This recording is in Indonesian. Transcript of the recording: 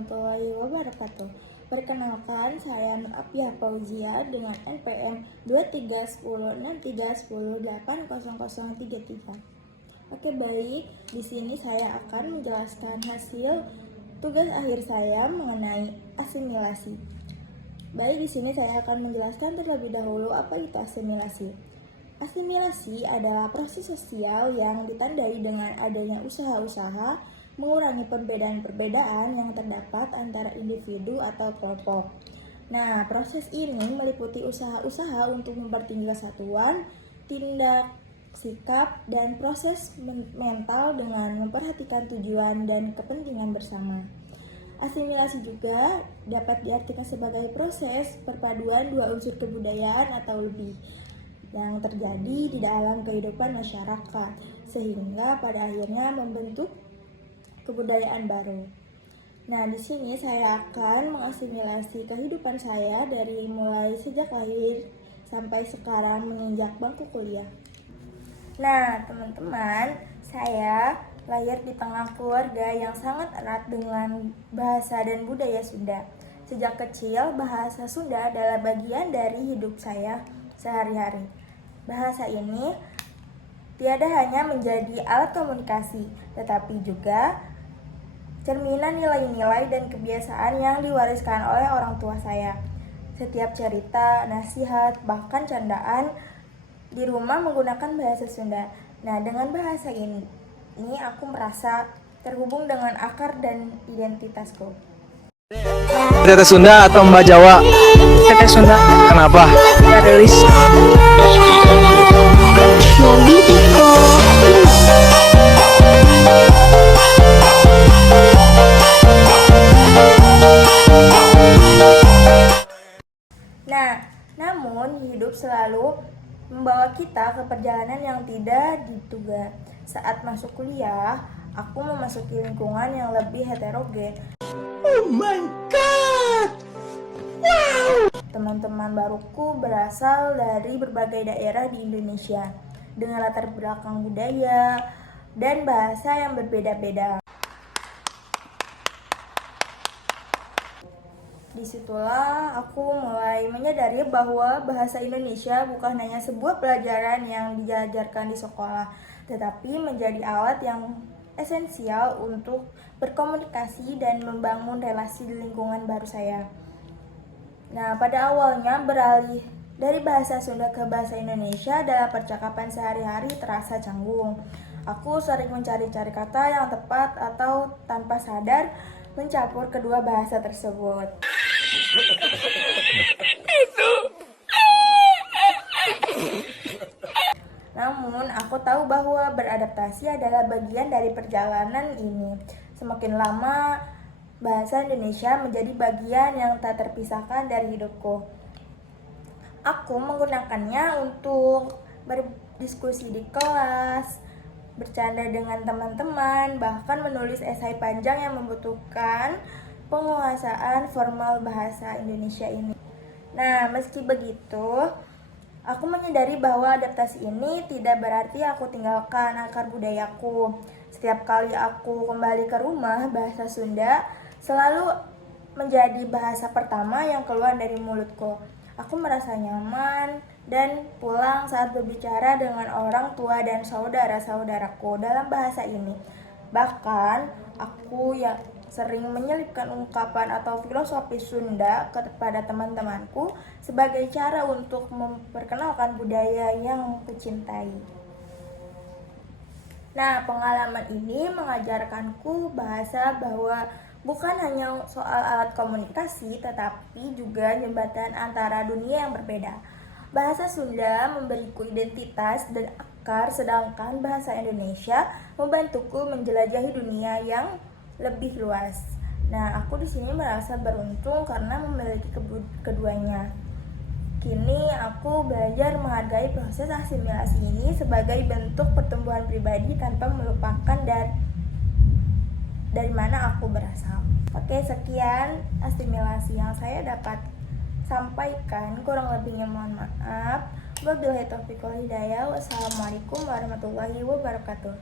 warahmatullahi wabarakatuh. Perkenalkan, saya Nur Apiah Fauzia dengan NPM 23106310800033. Oke, baik. Di sini saya akan menjelaskan hasil tugas akhir saya mengenai asimilasi. Baik, di sini saya akan menjelaskan terlebih dahulu apa itu asimilasi. Asimilasi adalah proses sosial yang ditandai dengan adanya usaha-usaha mengurangi perbedaan-perbedaan yang terdapat antara individu atau kelompok. Nah, proses ini meliputi usaha-usaha untuk mempertinggi kesatuan, tindak, sikap, dan proses mental dengan memperhatikan tujuan dan kepentingan bersama. Asimilasi juga dapat diartikan sebagai proses perpaduan dua unsur kebudayaan atau lebih yang terjadi di dalam kehidupan masyarakat, sehingga pada akhirnya membentuk kebudayaan baru. Nah, di sini saya akan mengasimilasi kehidupan saya dari mulai sejak lahir sampai sekarang menginjak bangku kuliah. Nah, teman-teman, saya lahir di tengah keluarga yang sangat erat dengan bahasa dan budaya Sunda. Sejak kecil, bahasa Sunda adalah bagian dari hidup saya sehari-hari. Bahasa ini tiada hanya menjadi alat komunikasi, tetapi juga cerminan nilai-nilai dan kebiasaan yang diwariskan oleh orang tua saya. Setiap cerita, nasihat, bahkan candaan di rumah menggunakan bahasa Sunda. Nah, dengan bahasa ini aku merasa terhubung dengan akar dan identitasku. Teteh Sunda atau Mbak Jawa? Teteh Sunda. Kenapa? Rilis. Nah, namun hidup selalu membawa kita ke perjalanan yang tidak diduga. Saat masuk kuliah, aku memasuki lingkungan yang lebih heterogen. Oh my god! Wow! Teman-teman baruku berasal dari berbagai daerah di Indonesia dengan latar belakang budaya dan bahasa yang berbeda-beda. Disitulah aku mulai menyadari bahwa bahasa Indonesia bukan hanya sebuah pelajaran yang diajarkan di sekolah, tetapi menjadi alat yang esensial untuk berkomunikasi dan membangun relasi di lingkungan baru saya. Nah, pada awalnya beralih dari bahasa Sunda ke bahasa Indonesia dalam percakapan sehari-hari terasa canggung. Aku sering mencari-cari kata yang tepat atau tanpa sadar mencampur kedua bahasa tersebut. Namun, aku tahu bahwa beradaptasi adalah bagian dari perjalanan ini. Semakin lama, bahasa Indonesia menjadi bagian yang tak terpisahkan dari hidupku. Aku menggunakannya untuk berdiskusi di kelas, bercanda dengan teman-teman, bahkan menulis esai panjang yang membutuhkan penguasaan formal bahasa Indonesia ini. Nah, meski begitu, aku menyadari bahwa adaptasi ini tidak berarti aku tinggalkan akar budayaku. Setiap kali aku kembali ke rumah, bahasa Sunda selalu menjadi bahasa pertama yang keluar dari mulutku. Aku merasa nyaman dan pulang saat berbicara dengan orang tua dan saudara-saudaraku dalam bahasa ini. Bahkan, aku yang sering menyelipkan ungkapan atau filosofi Sunda kepada teman-temanku sebagai cara untuk memperkenalkan budaya yang kucintai. Nah, pengalaman ini mengajarkanku bahwa bukan hanya soal alat komunikasi, tetapi juga jembatan antara dunia yang berbeda. Bahasa Sunda memberiku identitas dan akar, sedangkan bahasa Indonesia membantuku menjelajahi dunia yang lebih luas. Nah, aku di sini merasa beruntung karena memiliki keduanya. Kini aku belajar menghargai proses asimilasi ini sebagai bentuk pertumbuhan pribadi tanpa melupakan dari mana aku berasal. Oke, sekian asimilasi yang saya dapat sampaikan. Kurang lebihnya mohon maaf. Wabillahi taufiq wal hidayah. Wassalamualaikum warahmatullahi wabarakatuh.